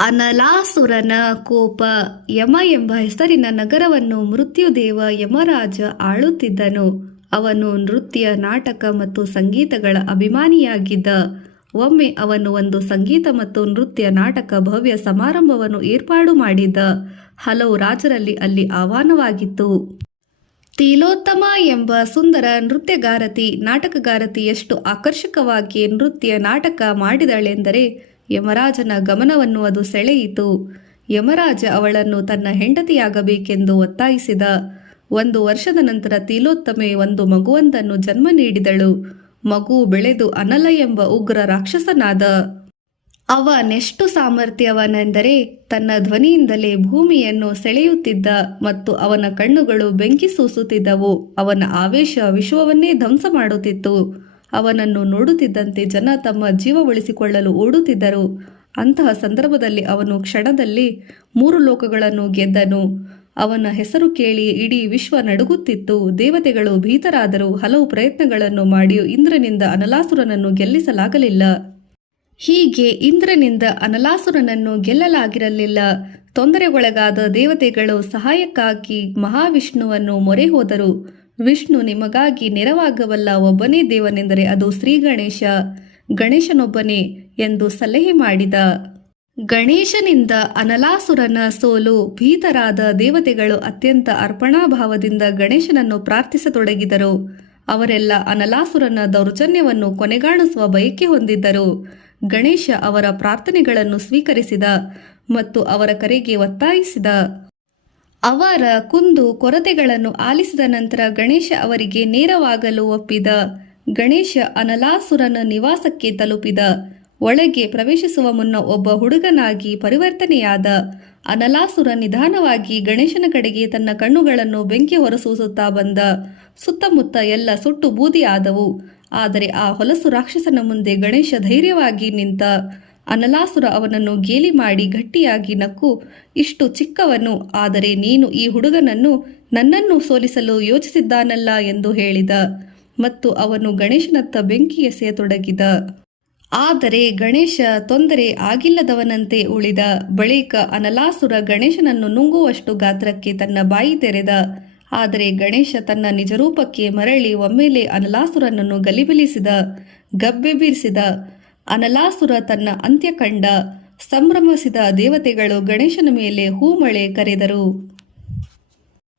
ಅನಲಾಸುರನ ಕೋಪ. ಯಮ ಎಂಬ ಹೆಸರಿನ ನಗರವನ್ನು ಮೃತ್ಯುದೇವ ಯಮರಾಜ ಆಳುತ್ತಿದ್ದನು. ಅವನು ನೃತ್ಯ, ನಾಟಕ ಮತ್ತು ಸಂಗೀತಗಳ ಅಭಿಮಾನಿಯಾಗಿದ್ದ. ಒಮ್ಮೆ ಅವನು ಒಂದು ಸಂಗೀತ ಮತ್ತು ನೃತ್ಯ ನಾಟಕ ಭವ್ಯ ಸಮಾರಂಭವನ್ನು ಏರ್ಪಾಡು ಮಾಡಿದ್ದ. ಹಲವು ರಾಜರಲ್ಲಿ ಅಲ್ಲಿ ಆಹ್ವಾನವಾಗಿತ್ತು. ತಿಲೋತ್ತಮ ಎಂಬ ಸುಂದರ ನೃತ್ಯಗಾರತಿ, ನಾಟಕಗಾರತಿ ಎಷ್ಟು ಆಕರ್ಷಕವಾಗಿ ನೃತ್ಯ ನಾಟಕ ಮಾಡಿದಳೆಂದರೆ ಯಮರಾಜನ ಗಮನವನ್ನು ಅದು ಸೆಳೆಯಿತು. ಯಮರಾಜ ಅವಳನ್ನು ತನ್ನ ಹೆಂಡತಿಯಾಗಬೇಕೆಂದು ಒತ್ತಾಯಿಸಿದ. 1 ವರ್ಷದ ನಂತರ ತಿಲೋತ್ತಮೆ ಒಂದು ಮಗುವೊಂದನ್ನು ಜನ್ಮ ನೀಡಿದಳು. ಮಗು ಬೆಳೆದು ಅನಲ ಎಂಬ ಉಗ್ರ ರಾಕ್ಷಸನಾದ. ಅವನೆಷ್ಟು ಸಾಮರ್ಥ್ಯವನೆಂದರೆ ತನ್ನ ಧ್ವನಿಯಿಂದಲೇ ಭೂಮಿಯನ್ನು ಸೆಳೆಯುತ್ತಿದ್ದ ಮತ್ತು ಅವನ ಕಣ್ಣುಗಳು ಬೆಂಕಿ ಸೂಸುತ್ತಿದ್ದವು. ಅವನ ಆವೇಶ ವಿಶ್ವವನ್ನೇ ಧ್ವಂಸ ಮಾಡುತ್ತಿತ್ತು. ಅವನನ್ನು ನೋಡುತ್ತಿದ್ದಂತೆ ಜನ ತಮ್ಮ ಜೀವ ಉಳಿಸಿಕೊಳ್ಳಲು ಓಡುತ್ತಿದ್ದರು. ಅಂತಹ ಸಂದರ್ಭದಲ್ಲಿ ಅವನು ಕ್ಷಣದಲ್ಲಿ 3 ಲೋಕಗಳನ್ನು ಗೆದ್ದನು. ಅವನ ಹೆಸರು ಕೇಳಿ ಇಡೀ ವಿಶ್ವ ನಡುಗುತ್ತಿತ್ತು. ದೇವತೆಗಳು ಭೀತರಾದರು. ಹಲವು ಪ್ರಯತ್ನಗಳನ್ನು ಮಾಡಿಯೂ ಇಂದ್ರನಿಂದ ಅನಲಾಸುರನನ್ನು ಗೆಲ್ಲಿಸಲಾಗಲಿಲ್ಲ. ಹೀಗೆ ಇಂದ್ರನಿಂದ ಅನಲಾಸುರನನ್ನು ಗೆಲ್ಲಲಾಗಿರಲಿಲ್ಲ. ತೊಂದರೆಗೊಳಗಾದ ದೇವತೆಗಳು ಸಹಾಯಕ್ಕಾಗಿ ಮಹಾವಿಷ್ಣುವನ್ನು ಮೊರೆ ಹೋದರು. ವಿಷ್ಣು ನಿಮಗಾಗಿ ನೆರವಾಗಬಲ್ಲ ಒಬ್ಬನೇ ದೇವನೆಂದರೆ ಅದು ಶ್ರೀ ಗಣೇಶ, ಗಣೇಶನೊಬ್ಬನೇ ಎಂದು ಸಲಹೆ ಮಾಡಿದ. ಗಣೇಶನಿಂದ ಅನಲಾಸುರನ ಸೋಲು. ಭೀತರಾದ ದೇವತೆಗಳು ಅತ್ಯಂತ ಅರ್ಪಣಾಭಾವದಿಂದ ಗಣೇಶನನ್ನು ಪ್ರಾರ್ಥಿಸತೊಡಗಿದರು. ಅವರೆಲ್ಲ ಅನಲಾಸುರನ ದೌರ್ಜನ್ಯವನ್ನು ಕೊನೆಗಾಣಿಸುವ ಬಯಕೆ ಹೊಂದಿದ್ದರು. ಗಣೇಶ ಅವರ ಪ್ರಾರ್ಥನೆಗಳನ್ನು ಸ್ವೀಕರಿಸಿದ ಮತ್ತು ಅವರ ಕರೆಗೆ ಒತ್ತಾಯಿಸಿದ. ಅವರ ಕುಂದು ಕೊರತೆಗಳನ್ನು ಆಲಿಸಿದ ನಂತರ ಗಣೇಶ ಅವರಿಗೆ ನೇರವಾಗಲು ಒಪ್ಪಿದ. ಗಣೇಶ ಅನಲಾಸುರನ ನಿವಾಸಕ್ಕೆ ತಲುಪಿದ. ಒಳಗೆ ಪ್ರವೇಶಿಸುವ ಮುನ್ನ ಒಬ್ಬ ಹುಡುಗನಾಗಿ ಪರಿವರ್ತನೆಯಾದ. ಅನಲಾಸುರ ನಿಧಾನವಾಗಿ ಗಣೇಶನ ಕಡೆಗೆ ತನ್ನ ಕಣ್ಣುಗಳನ್ನು ಬೆಂಕಿ ಹೊರಸೂಸುತ್ತಾ ಬಂದ. ಸುತ್ತಮುತ್ತ ಎಲ್ಲ ಸುಟ್ಟು ಬೂದಿಯಾದವು. ಆದರೆ ಆ ಹೊಲಸು ರಾಕ್ಷಸನ ಮುಂದೆ ಗಣೇಶ ಧೈರ್ಯವಾಗಿ ನಿಂತ. ಅನಲಾಸುರ ಅವನನ್ನು ಗೇಲಿ ಮಾಡಿ ಗಟ್ಟಿಯಾಗಿ ನಕ್ಕು, ಇಷ್ಟು ಚಿಕ್ಕವನು, ಆದರೆ ನೀನು ಈ ಹುಡುಗನನ್ನು ನನ್ನನ್ನು ಸೋಲಿಸಲು ಯೋಚಿಸಿದ್ದಾನಲ್ಲ ಎಂದು ಹೇಳಿದ ಮತ್ತು ಅವನು ಗಣೇಶನತ್ತ ಬೆಂಕಿ ಎಸೆಯತೊಡಗಿದ. ಆದರೆ ಗಣೇಶ ತೊಂದರೆ ಆಗಿಲ್ಲದವನಂತೆ ಉಳಿದ. ಬಳಿಕ ಅನಲಾಸುರ ಗಣೇಶನನ್ನು ನುಂಗುವಷ್ಟು ಗಾತ್ರಕ್ಕೆ ತನ್ನ ಬಾಯಿ ತೆರೆದ. ಆದರೆ ಗಣೇಶ ತನ್ನ ನಿಜರೂಪಕ್ಕೆ ಮರಳಿ ಒಮ್ಮೆಲೆ ಅನಲಾಸುರನನ್ನು ಗಲಿಬಿಲಿಸಿದ, ಗಬ್ಬೆಬ್ಬಿಸಿದ. ಅನಲಾಸುರ ತನ್ನ ಅಂತ್ಯ ಕಂಡ. ಸಂಭ್ರಮಿಸಿದ ದೇವತೆಗಳು ಗಣೇಶನ ಮೇಲೆ ಹೂಮಳೆ ಕರೆದರು.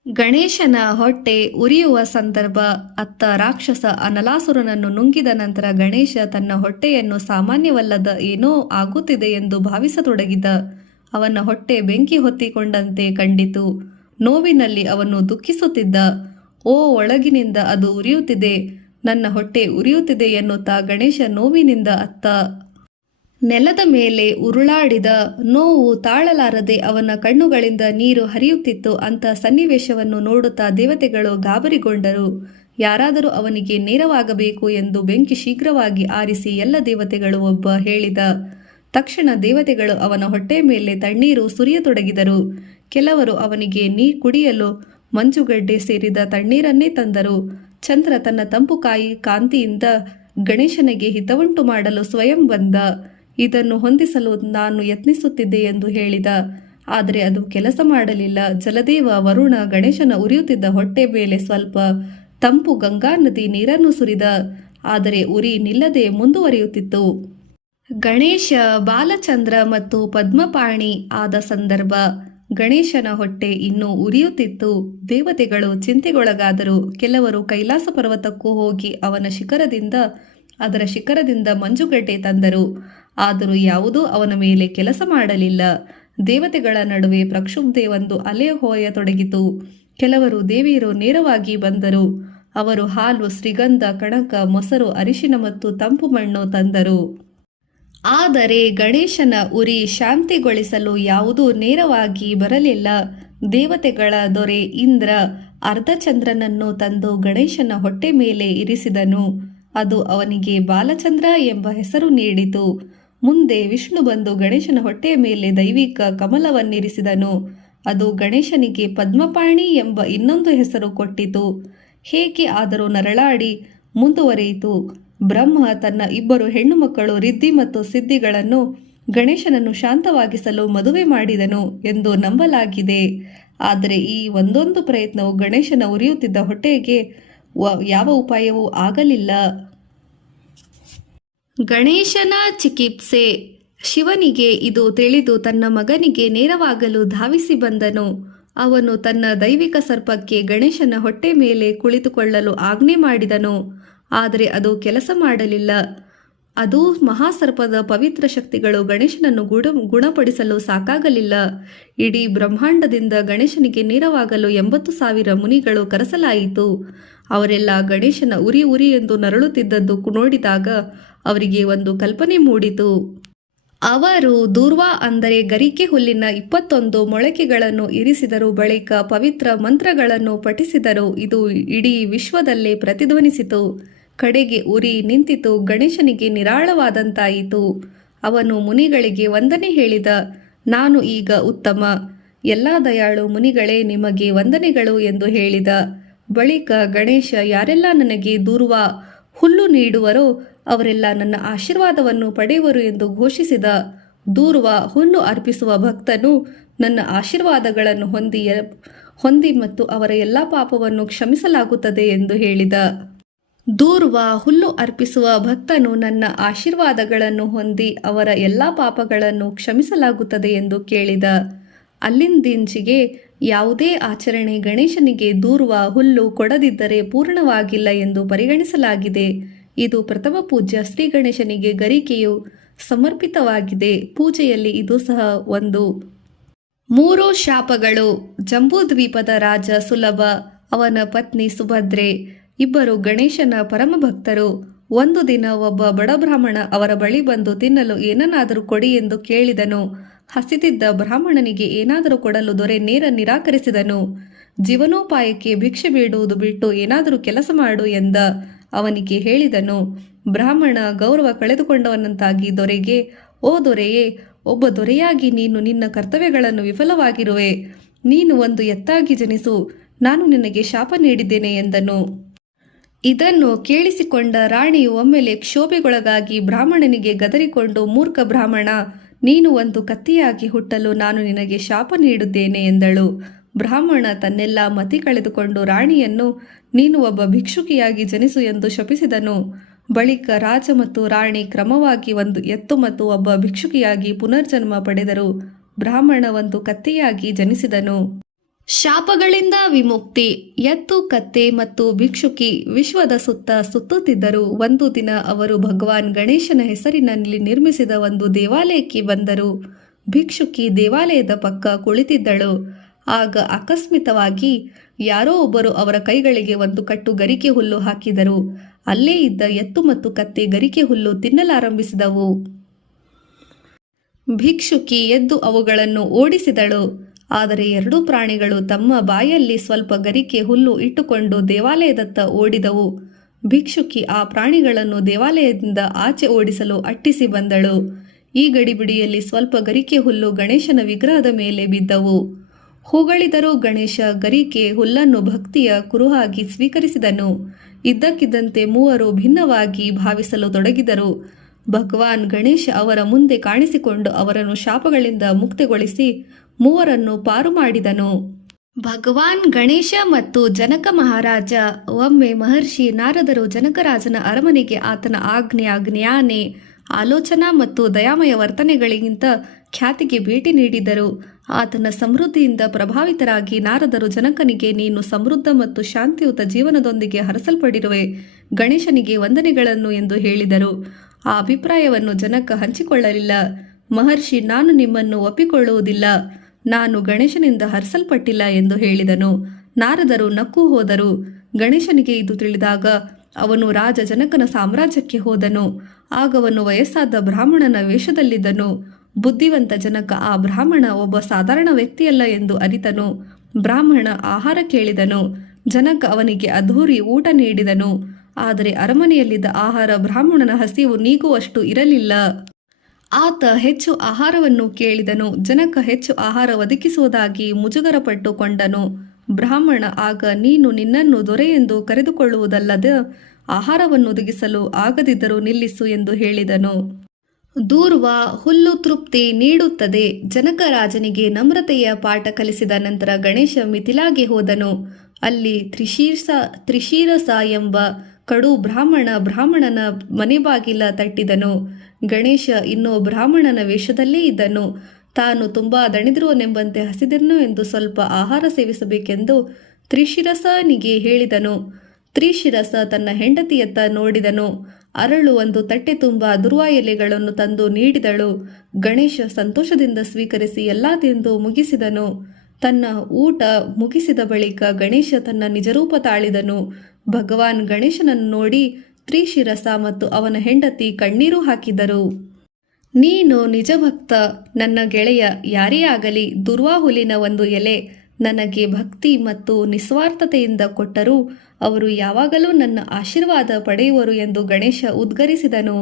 ಗಣೇಶನ ಹೊಟ್ಟೆ ಉರಿಯುವ ಸಂದರ್ಭ. ಅತ್ತ ರಾಕ್ಷಸ ಅನಲಾಸುರನನ್ನು ನುಂಗಿದ ನಂತರ ಗಣೇಶ ತನ್ನ ಹೊಟ್ಟೆಯನ್ನು ಸಾಮಾನ್ಯವಲ್ಲದ ಏನೋ ಆಗುತ್ತಿದೆ ಎಂದು ಭಾವಿಸತೊಡಗಿದ. ಅವನ ಹೊಟ್ಟೆ ಬೆಂಕಿ ಹೊತ್ತಿಕೊಂಡಂತೆ ಕಂಡಿತು. ನೋವಿನಲ್ಲಿ ಅವನು ದುಃಖಿಸುತ್ತಿದ್ದ. ಓ, ಒಳಗಿನಿಂದ ಅದು ಉರಿಯುತ್ತಿದೆ, ನನ್ನ ಹೊಟ್ಟೆ ಉರಿಯುತ್ತಿದೆ ಎನ್ನುತ್ತಾ ಗಣೇಶ ನೋವಿನಿಂದ ಅತ್ತ ನೆಲದ ಮೇಲೆ ಉರುಳಾಡಿದ. ನೋವು ತಾಳಲಾರದೆ ಅವನ ಕಣ್ಣುಗಳಿಂದ ನೀರು ಹರಿಯುತ್ತಿತ್ತು. ಅಂಥ ಸನ್ನಿವೇಶವನ್ನು ನೋಡುತ್ತಾ ದೇವತೆಗಳು ಗಾಬರಿಗೊಂಡರು. ಯಾರಾದರೂ ಅವನಿಗೆ ನೇರವಾಗಬೇಕು ಎಂದು ಬೆಂಕಿ ಶೀಘ್ರವಾಗಿ ಆರಿಸಿ ಎಲ್ಲ ದೇವತೆಗಳು ಒಬ್ಬ ಹೇಳಿದ. ತಕ್ಷಣ ದೇವತೆಗಳು ಅವನ ಹೊಟ್ಟೆ ಮೇಲೆ ತಣ್ಣೀರು ಸುರಿಯತೊಡಗಿದರು. ಕೆಲವರು ಅವನಿಗೆ ಕುಡಿಯಲು ಮಂಜುಗಡ್ಡೆ ಸೇರಿದ ತಣ್ಣೀರನ್ನೇ ತಂದರು. ಚಂದ್ರ ತನ್ನ ತಂಪು ಕಾಂತಿಯಿಂದ ಗಣೇಶನಿಗೆ ಹಿತವುಂಟು ಮಾಡಲು ಸ್ವಯಂ ಬಂದ. ಇದನ್ನು ಹೊಂದಿಸಲು ನಾನು ಯತ್ನಿಸುತ್ತಿದ್ದೆ ಎಂದು ಹೇಳಿದ. ಆದರೆ ಅದು ಕೆಲಸ ಮಾಡಲಿಲ್ಲ. ಜಲದೇವ ವರುಣ ಗಣೇಶನ ಉರಿಯುತ್ತಿದ್ದ ಹೊಟ್ಟೆ ಮೇಲೆ ಸ್ವಲ್ಪ ತಂಪು ಗಂಗಾ ನದಿ ನೀರನ್ನು ಸುರಿದ. ಆದರೆ ಉರಿ ನಿಲ್ಲದೆ ಮುಂದುವರಿಯುತ್ತಿತ್ತು. ಗಣೇಶ, ಬಾಲಚಂದ್ರ ಮತ್ತು ಪದ್ಮಪಾಣಿ ಆದ ಸಂದರ್ಭ. ಗಣೇಶನ ಹೊಟ್ಟೆ ಇನ್ನೂ ಉರಿಯುತ್ತಿತ್ತು. ದೇವತೆಗಳು ಚಿಂತೆಗೊಳಗಾದರು. ಕೆಲವರು ಕೈಲಾಸ ಪರ್ವತಕ್ಕೂ ಹೋಗಿ ಅದರ ಶಿಖರದಿಂದ ಮಂಜುಗಡ್ಡೆ ತಂದರು. ಆದರೂ ಯಾವುದೂ ಅವನ ಮೇಲೆ ಕೆಲಸ ಮಾಡಲಿಲ್ಲ. ದೇವತೆಗಳ ನಡುವೆ ಪ್ರಕ್ಷುಬ್ಧೆ ಅಲೆ ಹೊಯ್ಯತೊಡಗಿತು. ಕೆಲವರು ದೇವಿಯರು ನೇರವಾಗಿ ಬಂದರು. ಅವರು ಹಾಲು, ಶ್ರೀಗಂಧ, ಕಣಕ, ಮೊಸರು, ಅರಿಶಿನ ಮತ್ತು ತಂಪು ಮಣ್ಣು ತಂದರು. ಆದರೆ ಗಣೇಶನ ಉರಿ ಶಾಂತಿಗೊಳಿಸಲು ಯಾವುದೂ ನೇರವಾಗಿ ಬರಲಿಲ್ಲ. ದೇವತೆಗಳ ದೊರೆ ಇಂದ್ರ ಅರ್ಧಚಂದ್ರನನ್ನು ತಂದು ಗಣೇಶನ ಹೊಟ್ಟೆ ಮೇಲೆ ಇರಿಸಿದನು. ಅದು ಅವನಿಗೆ ಬಾಲಚಂದ್ರ ಎಂಬ ಹೆಸರು ನೀಡಿತು. ಮುಂದೆ ವಿಷ್ಣು ಬಂದು ಗಣೇಶನ ಹೊಟ್ಟೆಯ ಮೇಲೆ ದೈವಿಕ ಕಮಲವನ್ನಿರಿಸಿದನು. ಅದು ಗಣೇಶನಿಗೆ ಪದ್ಮಪಾಣಿ ಎಂಬ ಇನ್ನೊಂದು ಹೆಸರು ಕೊಟ್ಟಿತು. ಹೇಗೆ ಆದರೂ ನರಳಾಡಿ ಮುಂದುವರಿಯಿತು. ಬ್ರಹ್ಮ ತನ್ನ 2 ಹೆಣ್ಣು ಮಕ್ಕಳು ರಿದ್ಧಿ ಮತ್ತು ಸಿದ್ಧಿಗಳನ್ನು ಗಣೇಶನನ್ನು ಶಾಂತವಾಗಿಸಲು ಮದುವೆ ಮಾಡಿದನು ಎಂದು ನಂಬಲಾಗಿದೆ. ಆದರೆ ಈ ಒಂದೊಂದು ಪ್ರಯತ್ನವು ಗಣೇಶನ ಉರಿಯುತ್ತಿದ್ದ ಹೊಟ್ಟೆಗೆ ಯಾವ ಉಪಾಯವೂ ಆಗಲಿಲ್ಲ. ಗಣೇಶನ ಚಿಕಿತ್ಸೆ. ಶಿವನಿಗೆ ಇದು ತಿಳಿದು ತನ್ನ ಮಗನಿಗೆ ನೇರವಾಗಲು ಧಾವಿಸಿ ಬಂದನು. ಅವನು ತನ್ನ ದೈವಿಕ ಸರ್ಪಕ್ಕೆ ಗಣೇಶನ ಹೊಟ್ಟೆ ಮೇಲೆ ಕುಳಿತುಕೊಳ್ಳಲು ಆಜ್ಞೆ ಮಾಡಿದನು. ಆದರೆ ಅದು ಕೆಲಸ ಮಾಡಲಿಲ್ಲ. ಅದು ಮಹಾಸರ್ಪದ ಪವಿತ್ರ ಶಕ್ತಿಗಳು ಗಣೇಶನನ್ನು ಗುಣಪಡಿಸಲು ಸಾಕಾಗಲಿಲ್ಲ. ಇಡೀ ಬ್ರಹ್ಮಾಂಡದಿಂದ ಗಣೇಶನಿಗೆ ನೇರವಾಗಲು 80,000 ಮುನಿಗಳು ಕರೆಸಲಾಯಿತು. ಅವರೆಲ್ಲ ಗಣೇಶನ ಉರಿ ಉರಿ ಎಂದು ನರಳುತ್ತಿದ್ದದ್ದು ನೋಡಿದಾಗ ಅವರಿಗೆ ಒಂದು ಕಲ್ಪನೆ ಮೂಡಿತು. ಅವರು ದೂರ್ವಾ ಅಂದರೆ ಗರಿಕೆ ಹುಲ್ಲಿನ 21 ಮೊಳಕೆಗಳನ್ನು ಇರಿಸಿದರು. ಬಳಿಕ ಪವಿತ್ರ ಮಂತ್ರಗಳನ್ನು ಪಠಿಸಿದರು. ಇದು ಇಡೀ ವಿಶ್ವದಲ್ಲೇ ಪ್ರತಿಧ್ವನಿಸಿತು. ಕಡೆಗೆ ಉರಿ ನಿಂತಿತು. ಗಣೇಶನಿಗೆ ನಿರಾಳವಾದಂತಾಯಿತು. ಅವನು ಮುನಿಗಳಿಗೆ ವಂದನೆ ಹೇಳಿದ. ನಾನು ಈಗ ಉತ್ತಮ. ಎಲ್ಲ ದಯಾಳು ಮುನಿಗಳೇ, ನಿಮಗೆ ವಂದನೆಗಳು ಎಂದು ಹೇಳಿದ. ಬಳಿಕ ಗಣೇಶ ಯಾರೆಲ್ಲ ನನಗೆ ದೂರ್ವಾ ಹುಲ್ಲು ನೀಡುವರೋ ಅವರೆಲ್ಲ ನನ್ನ ಆಶೀರ್ವಾದವನ್ನು ಪಡೆಯುವರು ಎಂದು ಘೋಷಿಸಿದ. ದೂರ್ವಾ ಹುಲ್ಲು ಅರ್ಪಿಸುವ ಭಕ್ತನು ನನ್ನ ಆಶೀರ್ವಾದಗಳನ್ನು ಹೊಂದಿ ಮತ್ತು ಅವರ ಎಲ್ಲ ಪಾಪವನ್ನು ಕ್ಷಮಿಸಲಾಗುತ್ತದೆ ಎಂದು ಹೇಳಿದ. ದೂರ್ವಾ ಹುಲ್ಲು ಅರ್ಪಿಸುವ ಭಕ್ತನು ನನ್ನ ಆಶೀರ್ವಾದಗಳನ್ನು ಹೊಂದಿ ಅವರ ಎಲ್ಲ ಪಾಪಗಳನ್ನು ಕ್ಷಮಿಸಲಾಗುತ್ತದೆ ಎಂದು ಕೇಳಿದ. ಅಲ್ಲಿಂದೀಚೆಗೆ ಯಾವುದೇ ಆಚರಣೆ ಗಣೇಶನಿಗೆ ದೂರ್ವಾ ಹುಲ್ಲು ಕೊಡದಿದ್ದರೆ ಪೂರ್ಣವಾಗಿಲ್ಲ ಎಂದು ಪರಿಗಣಿಸಲಾಗಿದೆ. ಇದು ಪ್ರಥಮ ಪೂಜ್ಯ ಶ್ರೀ ಗಣೇಶನಿಗೆ ಗರಿಕೆಯು ಸಮರ್ಪಿತವಾಗಿದೆ. ಪೂಜೆಯಲ್ಲಿ ಇದು ಸಹ ಒಂದು. 3 ಶಾಪಗಳು. ಜಂಬೂದ್ವೀಪದ ರಾಜ ಸುಲಭ, ಅವನ ಪತ್ನಿ ಸುಭದ್ರೆ ಇಬ್ಬರು ಗಣೇಶನ ಪರಮ ಭಕ್ತರು. ಒಂದು ದಿನ ಒಬ್ಬ ಬಡ ಬ್ರಾಹ್ಮಣ ಅವರ ಬಳಿ ಬಂದು ತಿನ್ನಲು ಏನನ್ನಾದರೂ ಕೊಡಿ ಎಂದು ಕೇಳಿದನು. ಹಸಿದಿದ್ದ ಬ್ರಾಹ್ಮಣನಿಗೆ ಏನಾದರೂ ಕೊಡಲು ದೊರೆ ನಿರಾಕರಿಸಿದನು. ಜೀವನೋಪಾಯಕ್ಕೆ ಭಿಕ್ಷೆ ಬೇಡುವುದು ಬಿಟ್ಟು ಏನಾದರೂ ಕೆಲಸ ಮಾಡು ಎಂದ. ಅವನಿಗೆ ಹೇಳಿದನು. ಬ್ರಾಹ್ಮಣ ಗೌರವ ಕಳೆದುಕೊಂಡವನಂತಾಗಿ ದೊರೆಗೆ, ಓ ದೊರೆಯೇ, ಒಬ್ಬ ದೊರೆಯಾಗಿ ನೀನು ನಿನ್ನ ಕರ್ತವ್ಯಗಳನ್ನು ವಿಫಲವಾಗಿರುವೆ. ನೀನು ಒಂದು ಎತ್ತಾಗಿ ಜನಿಸು, ನಾನು ನಿನಗೆ ಶಾಪ ನೀಡಿದ್ದೇನೆ ಎಂದನು. ಇದನ್ನು ಕೇಳಿಸಿಕೊಂಡ ರಾಣಿಯು ಒಮ್ಮೆಲೆ ಕ್ಷೋಭೆಗೊಳಗಾಗಿ ಬ್ರಾಹ್ಮಣನಿಗೆ ಗದರಿಕೊಂಡು, ಮೂರ್ಖ ಬ್ರಾಹ್ಮಣ, ನೀನು ಒಂದು ಕತ್ತಿಯಾಗಿ ಹುಟ್ಟಲು ನಾನು ನಿನಗೆ ಶಾಪ ನೀಡುತ್ತೇನೆ ಎಂದಳು. ಬ್ರಾಹ್ಮಣ ತನ್ನೆಲ್ಲ ಮತಿ ಕಳೆದುಕೊಂಡು ರಾಣಿಯನ್ನು, ನೀನು ಒಬ್ಬ ಭಿಕ್ಷುಕಿಯಾಗಿ ಜನಿಸು ಎಂದು ಶಪಿಸಿದನು. ಬಳಿಕ ರಾಜ ಮತ್ತು ರಾಣಿ ಕ್ರಮವಾಗಿ ಒಂದು ಎತ್ತು ಮತ್ತು ಒಬ್ಬ ಭಿಕ್ಷುಕಿಯಾಗಿ ಪುನರ್ಜನ್ಮ ಪಡೆದರು. ಬ್ರಾಹ್ಮಣ ಒಂದು ಕತ್ತೆಯಾಗಿ ಜನಿಸಿದನು. ಶಾಪಗಳಿಂದ ವಿಮುಕ್ತಿ. ಎತ್ತು, ಕತ್ತೆ ಮತ್ತು ಭಿಕ್ಷುಕಿ ವಿಶ್ವದ ಸುತ್ತುತ್ತಿದ್ದರು. ಒಂದು ದಿನ ಅವರು ಭಗವಾನ್ ಗಣೇಶನ ಹೆಸರಿನಲ್ಲಿ ನಿರ್ಮಿಸಿದ ಒಂದು ದೇವಾಲಯಕ್ಕೆ ಬಂದರು. ಭಿಕ್ಷುಕಿ ದೇವಾಲಯದ ಪಕ್ಕ ಕುಳಿತಿದ್ದಳು. ಆಗ ಅಕಸ್ಮಾತ್ತವಾಗಿ ಯಾರೋ ಒಬ್ಬರು ಅವರ ಕೈಗಳಿಗೆ ಒಂದು ಕಟ್ಟು ಗರಿಕೆ ಹುಲ್ಲು ಹಾಕಿದರು. ಅಲ್ಲೇ ಇದ್ದ ಎತ್ತು ಮತ್ತು ಕತ್ತೆ ಗರಿಕೆ ಹುಲ್ಲು ತಿನ್ನಲಾರಂಭಿಸಿದವು. ಭಿಕ್ಷುಕಿ ಎದ್ದು ಅವುಗಳನ್ನು ಓಡಿಸಿದಳು. ಆದರೆ ಎರಡೂ ಪ್ರಾಣಿಗಳು ತಮ್ಮ ಬಾಯಲ್ಲಿ ಸ್ವಲ್ಪ ಗರಿಕೆ ಹುಲ್ಲು ಇಟ್ಟುಕೊಂಡು ದೇವಾಲಯದತ್ತ ಓಡಿದವು. ಭಿಕ್ಷುಕಿ ಆ ಪ್ರಾಣಿಗಳನ್ನು ದೇವಾಲಯದಿಂದ ಆಚೆ ಓಡಿಸಲು ಅಟ್ಟಿಸಿ ಬಂದಳು. ಈ ಗಡಿಬಿಡಿಯಲ್ಲಿ ಸ್ವಲ್ಪ ಗರಿಕೆ ಹುಲ್ಲು ಗಣೇಶನ ವಿಗ್ರಹದ ಮೇಲೆ ಬಿದ್ದವು. ಹೂಗಳಿದರೂ ಗಣೇಶ ಗರಿಕೆ ಹುಲ್ಲನ್ನು ಭಕ್ತಿಯ ಕುರುಹಾಗಿ ಸ್ವೀಕರಿಸಿದನು. ಇದ್ದಕ್ಕಿದ್ದಂತೆ ಮೂವರು ಭಿನ್ನವಾಗಿ ಭಾವಿಸಲು ತೊಡಗಿದರು. ಭಗವಾನ್ ಗಣೇಶ ಅವರ ಮುಂದೆ ಕಾಣಿಸಿಕೊಂಡು ಅವರನ್ನು ಶಾಪಗಳಿಂದ ಮುಕ್ತಿಗೊಳಿಸಿ ಮೂವರನ್ನು ಪಾರು ಮಾಡಿದನು. ಭಗವಾನ್ ಗಣೇಶ ಮತ್ತು ಜನಕ ಮಹಾರಾಜ. ಒಮ್ಮೆ ಮಹರ್ಷಿ ನಾರದರು ಜನಕರಾಜನ ಅರಮನೆಗೆ ಆತನ ಆಜ್ಞೆ, ಜ್ಞಾನೆ, ಆಲೋಚನಾ ಮತ್ತು ದಯಾಮಯ ವರ್ತನೆಗಳಿಗಿಂತ ಖ್ಯಾತಿಗೆ ಭೇಟಿ ನೀಡಿದರು. ಆತನ ಸಮೃದ್ಧಿಯಿಂದ ಪ್ರಭಾವಿತರಾಗಿ ನಾರದರು ಜನಕನಿಗೆ, ನೀನು ಸಮೃದ್ಧ ಮತ್ತು ಶಾಂತಿಯುತ ಜೀವನದೊಂದಿಗೆ ಹರಸಲ್ಪಡಿರುವೆ, ಗಣೇಶನಿಗೆ ವಂದನೆಗಳನ್ನು ಎಂದು ಹೇಳಿದರು. ಆ ಅಭಿಪ್ರಾಯವನ್ನು ಜನಕ ಹಂಚಿಕೊಳ್ಳಲಿಲ್ಲ. ಮಹರ್ಷಿ, ನಾನು ನಿಮ್ಮನ್ನು ಒಪ್ಪಿಕೊಳ್ಳುವುದಿಲ್ಲ, ನಾನು ಗಣೇಶನಿಂದ ಹರಸಲ್ಪಟ್ಟಿಲ್ಲ ಎಂದು ಹೇಳಿದನು. ನಾರದರು ನಕ್ಕು ಹೋದರು. ಗಣೇಶನಿಗೆ ಇದು ತಿಳಿದಾಗ ಅವನು ರಾಜ ಜನಕನ ಸಾಮ್ರಾಜ್ಯಕ್ಕೆ ಹೋದನು. ಆಗವನು ವಯಸ್ಸಾದ ಬ್ರಾಹ್ಮಣನ ವೇಷದಲ್ಲಿದ್ದನು. ಬುದ್ಧಿವಂತ ಜನಕ ಆ ಬ್ರಾಹ್ಮಣ ಒಬ್ಬ ಸಾಧಾರಣ ವ್ಯಕ್ತಿಯಲ್ಲ ಎಂದು ಅರಿತನು. ಬ್ರಾಹ್ಮಣ ಆಹಾರ ಕೇಳಿದನು. ಜನಕ ಅವನಿಗೆ ಅದ್ಧೂರಿ ಊಟ ನೀಡಿದನು. ಆದರೆ ಅರಮನೆಯಲ್ಲಿದ್ದ ಆಹಾರ ಬ್ರಾಹ್ಮಣನ ಹಸಿವು ನೀಗುವಷ್ಟು ಇರಲಿಲ್ಲ. ಆತ ಹೆಚ್ಚು ಆಹಾರವನ್ನು ಕೇಳಿದನು. ಜನಕ ಹೆಚ್ಚು ಆಹಾರ ಒದಗಿಸುವುದಾಗಿ ಮುಜುಗರಪಟ್ಟುಕೊಂಡನು. ಬ್ರಾಹ್ಮಣ ಆಗ, ನೀನು ನಿನ್ನನ್ನು ದೊರೆಯೆಂದು ಕರೆದುಕೊಳ್ಳುವುದಲ್ಲದೆ ಆಹಾರವನ್ನು ಒದಗಿಸಲು ಆಗದಿದ್ದರೂ ನಿಲ್ಲಿಸು ಎಂದು ಹೇಳಿದನು. ದೂರ್ವ ಹುಲ್ಲು ತೃಪ್ತಿ ನೀಡುತ್ತದೆ. ಜನಕರಾಜನಿಗೆ ನಮ್ರತೆಯ ಪಾಠ ಕಲಿಸಿದ ನಂತರ ಗಣೇಶ ಮಿಥಿಲಾಗೆ ಹೋದನು. ಅಲ್ಲಿ ತ್ರಿಶೀರಸ ಎಂಬ ಕಡು ಬ್ರಾಹ್ಮಣನ ಮನೆ ಬಾಗಿಲ ತಟ್ಟಿದನು. ಗಣೇಶ ಇನ್ನೂ ಬ್ರಾಹ್ಮಣನ ವೇಷದಲ್ಲೇ ಇದ್ದನು. ತಾನು ತುಂಬಾ ದಣಿದಿರುವನೆಂಬಂತೆ ಹಸಿದೆನು ಎಂದು ಸ್ವಲ್ಪ ಆಹಾರ ಸೇವಿಸಬೇಕೆಂದು ತ್ರಿಶಿರಸನಿಗೆ ಹೇಳಿದನು. ತ್ರಿಶಿರಸ ತನ್ನ ಹೆಂಡತಿಯತ್ತ ನೋಡಿದನು. ಅರಳು ಒಂದು ತಟ್ಟೆ ತುಂಬ ದುರ್ವಾ ಎಲೆಗಳನ್ನು ತಂದು ನೀಡಿದಳು. ಗಣೇಶ ಸಂತೋಷದಿಂದ ಸ್ವೀಕರಿಸಿ ಎಲ್ಲ ತಿಂದು ಮುಗಿಸಿದನು. ತನ್ನ ಊಟ ಮುಗಿಸಿದ ಬಳಿಕ ಗಣೇಶ ತನ್ನ ನಿಜರೂಪ ತಾಳಿದನು. ಭಗವಾನ್ ಗಣೇಶನನ್ನು ನೋಡಿ ತ್ರಿಶಿರಸ ಮತ್ತು ಅವನ ಹೆಂಡತಿ ಕಣ್ಣೀರು ಹಾಕಿದರು. ನೀನು ನಿಜ ಭಕ್ತ. ನನ್ನ ಗೆಳೆಯ ಯಾರೇ ಆಗಲಿ ದುರ್ವಾ ಹುಲಿನ ಒಂದು ಎಲೆ ನನಗೆ ಭಕ್ತಿ ಮತ್ತು ನಿಸ್ವಾರ್ಥತೆಯಿಂದ ಕೊಟ್ಟರೂ ಅವರು ಯಾವಾಗಲೂ ನನ್ನ ಆಶೀರ್ವಾದ ಪಡೆಯುವರು ಎಂದು ಗಣೇಶ ಉದ್ಗರಿಸಿದನು.